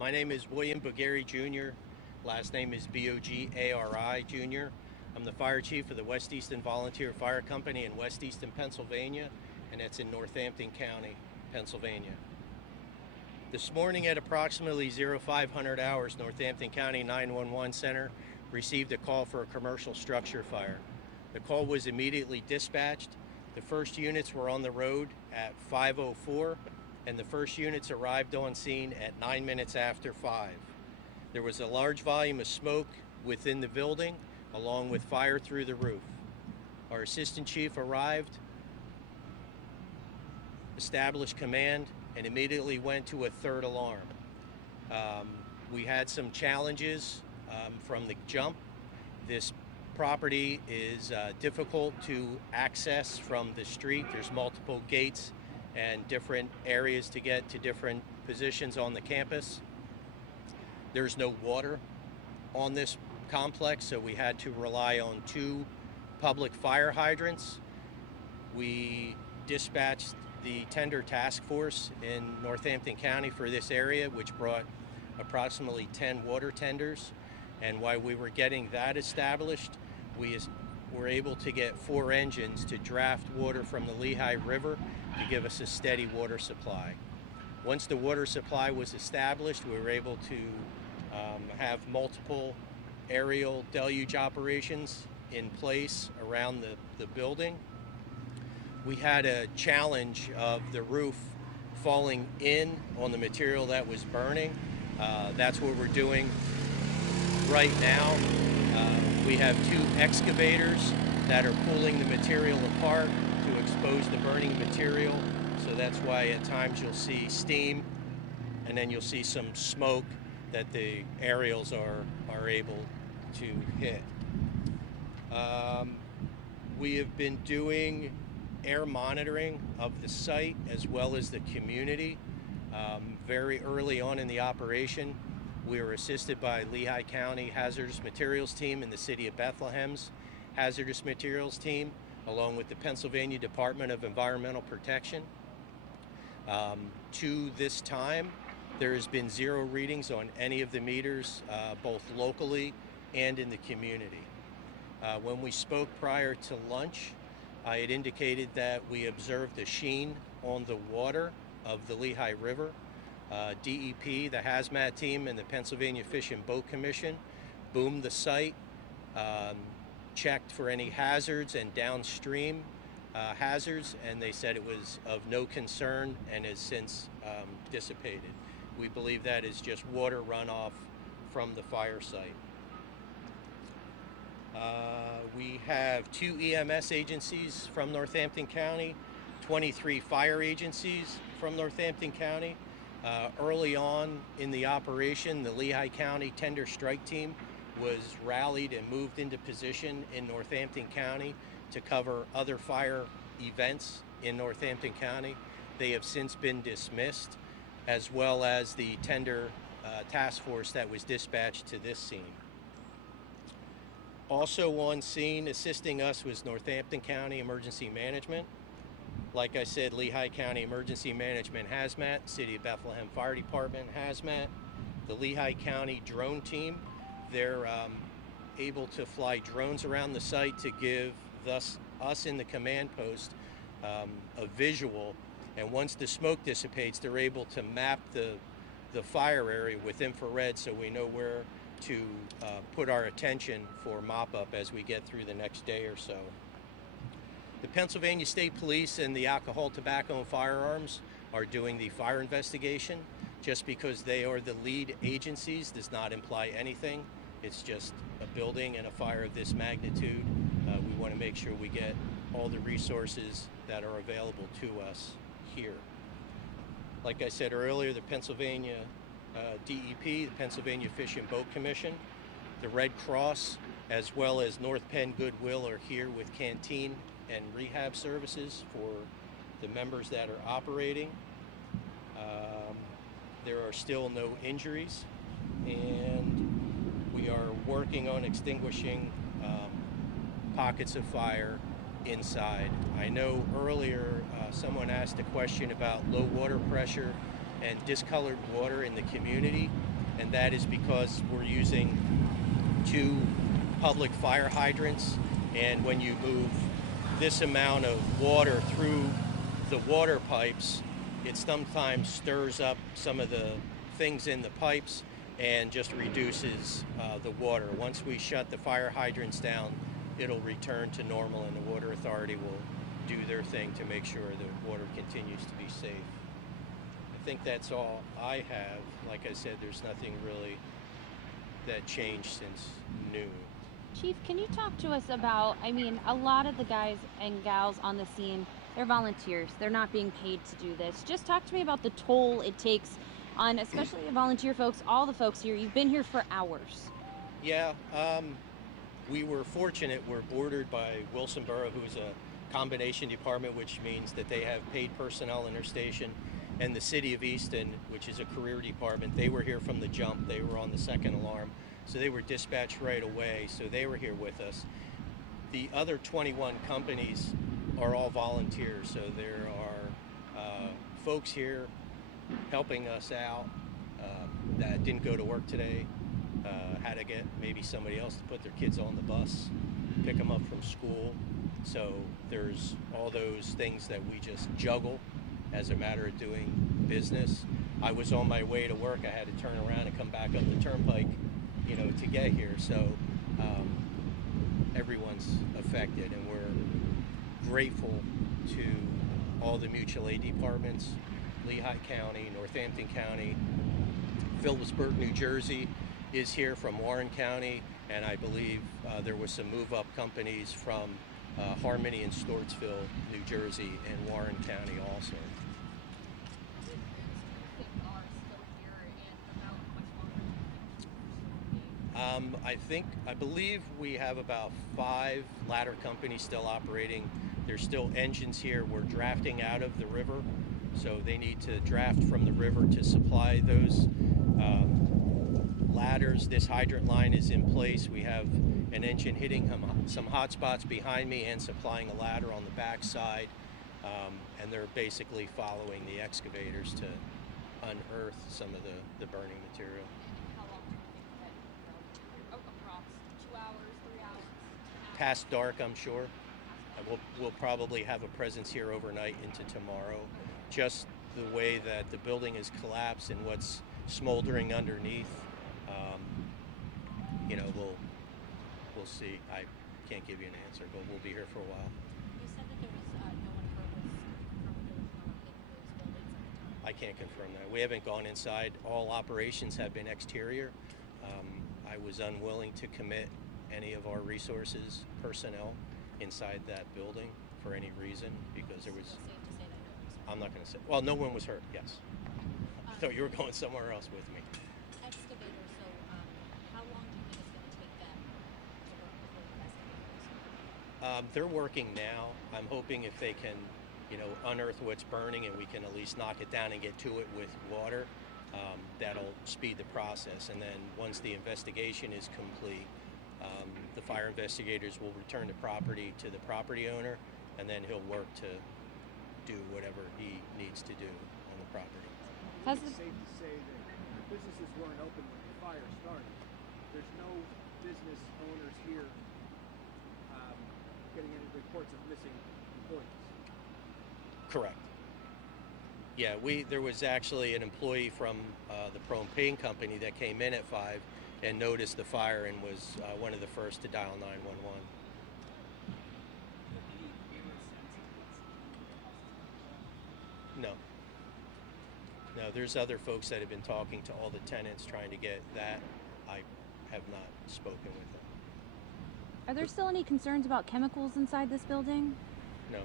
My name is William Bugari Jr. Last name is Bogari Jr. I'm the fire chief of the West Easton Volunteer Fire Company in West Easton, Pennsylvania, and it's in Northampton County, Pennsylvania. This morning at approximately 0500 hours, Northampton County 911 Center received a call for a commercial structure fire. The call was immediately dispatched. The first units were on the road at 5:04, and the first units arrived on scene at 9 minutes after 5. There was a large volume of smoke within the building, along with fire through the roof. Our assistant chief arrived, established command, and immediately went to a third alarm. We had some challenges from the jump. This property is difficult to access from the street. There's multiple gates and different areas to get to different positions on the campus. There's no water on this complex, so we had to rely on 2 public fire hydrants. We dispatched the tender task force in Northampton County for this area, which brought approximately 10 water tenders. And while we were getting that established, we were able to get 4 engines to draft water from the Lehigh River to give us a steady water supply. Once the water supply was established, we were able to have multiple aerial deluge operations in place around the building. We had a challenge of the roof falling in on the material that was burning. That's what we're doing right now. We have 2 excavators that are pulling the material apart to expose the burning material. So that's why at times you'll see steam, and then you'll see some smoke that the aerials are able to hit. We have been doing air monitoring of the site as well as the community. Very early on in the operation, we were assisted by Lehigh County Hazardous Materials Team and the City of Bethlehem's Hazardous Materials Team, along with the Pennsylvania Department of Environmental Protection. To this time, there has been 0 readings on any of the meters, both locally and in the community. When we spoke prior to lunch, I had indicated that we observed a sheen on the water of the Lehigh River. DEP, the hazmat team, and the Pennsylvania Fish and Boat Commission boomed the site, checked for any hazards and downstream hazards, and they said it was of no concern and has since dissipated. We believe that is just water runoff from the fire site. We have 2 EMS agencies from Northampton County, 23 fire agencies from Northampton County. Early on in the operation, the Lehigh County Tender Strike Team was rallied and moved into position in Northampton County to cover other fire events in Northampton County. They have since been dismissed, as well as the tender task force that was dispatched to this scene. Also on scene assisting us was Northampton County Emergency Management. Like I said, Lehigh County Emergency Management Hazmat, City of Bethlehem Fire Department Hazmat, the Lehigh County Drone Team. They're able to fly drones around the site to give us in the command post a visual, and once the smoke dissipates, they're able to map the fire area with infrared, so we know where to put our attention for mop-up as we get through the next day or so. The Pennsylvania State Police and the Alcohol, Tobacco, and Firearms are doing the fire investigation. Just because they are the lead agencies does not imply anything. It's just a building and a fire of this magnitude. We want to make sure we get all the resources that are available to us here. Like I said earlier, the Pennsylvania DEP, the Pennsylvania Fish and Boat Commission, the Red Cross, as well as North Penn Goodwill are here with canteen and rehab services for the members that are operating. There are still no injuries, and we are working on extinguishing pockets of fire inside. I know earlier someone asked a question about low water pressure and discolored water in the community. and that is because we're using 2 public fire hydrants, and when you move this amount of water through the water pipes, it sometimes stirs up some of the things in the pipes and just reduces the water. Once we shut the fire hydrants down, it'll return to normal, and the water authority will do their thing to make sure the water continues to be safe. I think that's all I have. Like I said, there's nothing really that changed since noon. Chief, can you talk to us about, I mean, a lot of the guys and gals on the scene, they're volunteers. They're not being paid to do this. Just talk to me about the toll it takes on, especially the volunteer folks, all the folks here. You've been here for hours. Yeah, we were fortunate. We're bordered by Wilson Borough, who's a combination department, which means that they have paid personnel in their station, and the city of Easton, which is a career department. They were here from the jump. They were on the second alarm, so they were dispatched right away, so they were here with us. The other 21 companies are all volunteers, so there are folks here helping us out that didn't go to work today, had to get maybe somebody else to put their kids on the bus, pick them up from school. So there's all those things that we just juggle as a matter of doing business. I was on my way to work. I had to turn around and come back up the turnpike, to get here. So everyone's affected, and we're grateful to all the mutual aid departments, Lehigh County, Northampton County, Phillipsburg, New Jersey is here from Warren County, and I believe there was some move-up companies from Harmony and Stortsville, New Jersey, and Warren County also. I believe we have about 5 ladder companies still operating. There's still engines here. We're drafting out of the river, so they need to draft from the river to supply those ladders. This hydrant line is in place. We have an engine hitting some hot spots behind me and supplying a ladder on the back side, and they're basically following the excavators to unearth some of the burning material. Past dark, I'm sure. We'll probably have a presence here overnight into tomorrow. Just the way that the building is collapsed and what's smoldering underneath, we'll see. I can't give you an answer, but we'll be here for a while. You said that there was no one hurt was confirmed there was no one in those buildings at the time. I can't confirm that. We haven't gone inside. All operations have been exterior. I was unwilling to commit any of our resources, personnel, inside that building for any reason, because there was. Is it safe to say that no one was hurt? I'm not going to say. Well, no one was hurt. Yes. I thought you were going somewhere else with me. Excavator. So, how long do you think it's going to take them to work before the excavators? They're working now. I'm hoping if they can, unearth what's burning and we can at least knock it down and get to it with water, that'll speed the process. And then once the investigation is complete, the fire investigators will return the property to the property owner, and then he'll work to do whatever he needs to do on the property. It's safe to say that businesses weren't open when the fire started. There's no business owners here getting any reports of missing employees. Correct. Yeah, there was actually an employee from the propane company that came in at 5 and noticed the fire and was one of the first to dial 911. No. No, there's other folks that have been talking to all the tenants trying to get that. I have not spoken with them. Are there still any concerns about chemicals inside this building? No.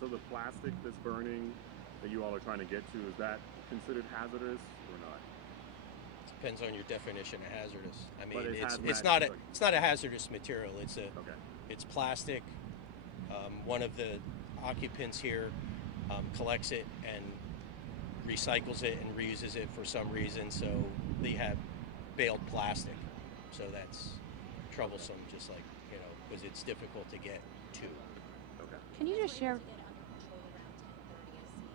So the plastic that's burning that you all are trying to get to, is that considered hazardous or not? Depends on your definition of hazardous. I mean, But it's not a hazardous material. Okay. It's plastic. One of the occupants here collects it and recycles it and reuses it for some reason. So they have baled plastic. So that's troublesome, just like, because it's difficult to get to. Okay. Can you just share? To get under control around 10:30, I see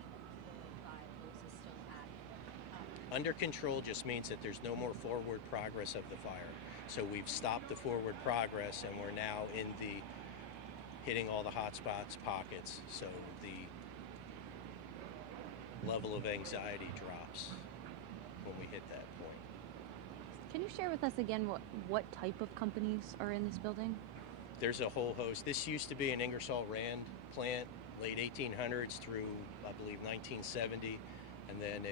the fire hose is still at Under control just means that there's no more forward progress of the fire. So we've stopped the forward progress, and we're now in the hitting all the hot spots, pockets. So the level of anxiety drops when we hit that point. Can you share with us again what type of companies are in this building? There's a whole host. This used to be an Ingersoll Rand plant, late 1800s through, I believe, 1970. And then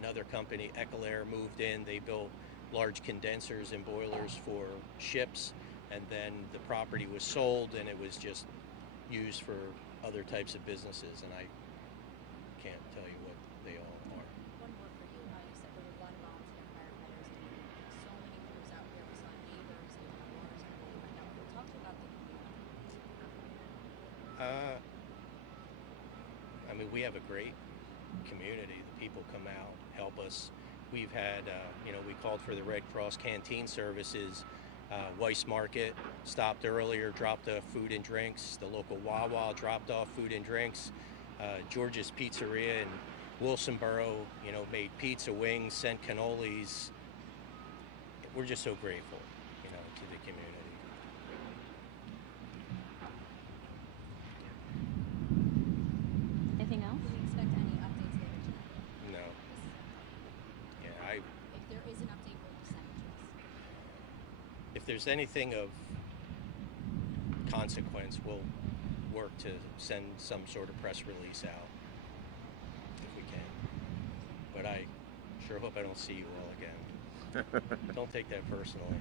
another company, Ecolair, moved in. They built large condensers and boilers for ships. And then the property was sold, and it was just used for other types of businesses. And I can't tell you what they all are. One more for you. You said there were a lot of volunteer firefighters, and so many crews out here. We saw neighbors and neighbors and everything like that. Talk to me about the community. I mean, we have a great community. The people come out, help us. We've had, we called for the Red Cross canteen services. Weiss Market stopped earlier, dropped off food and drinks. The local Wawa dropped off food and drinks. George's Pizzeria in Wilsonboro, made pizza, wings, sent cannolis. We're just so grateful, to the community. Anything else? Do we expect any updates later tonight? No. Yeah, If there is an update, will you send it to us? if there's anything of consequence, we'll work to send some sort of press release out if we can. But I sure hope I don't see you all again. Don't take that personally.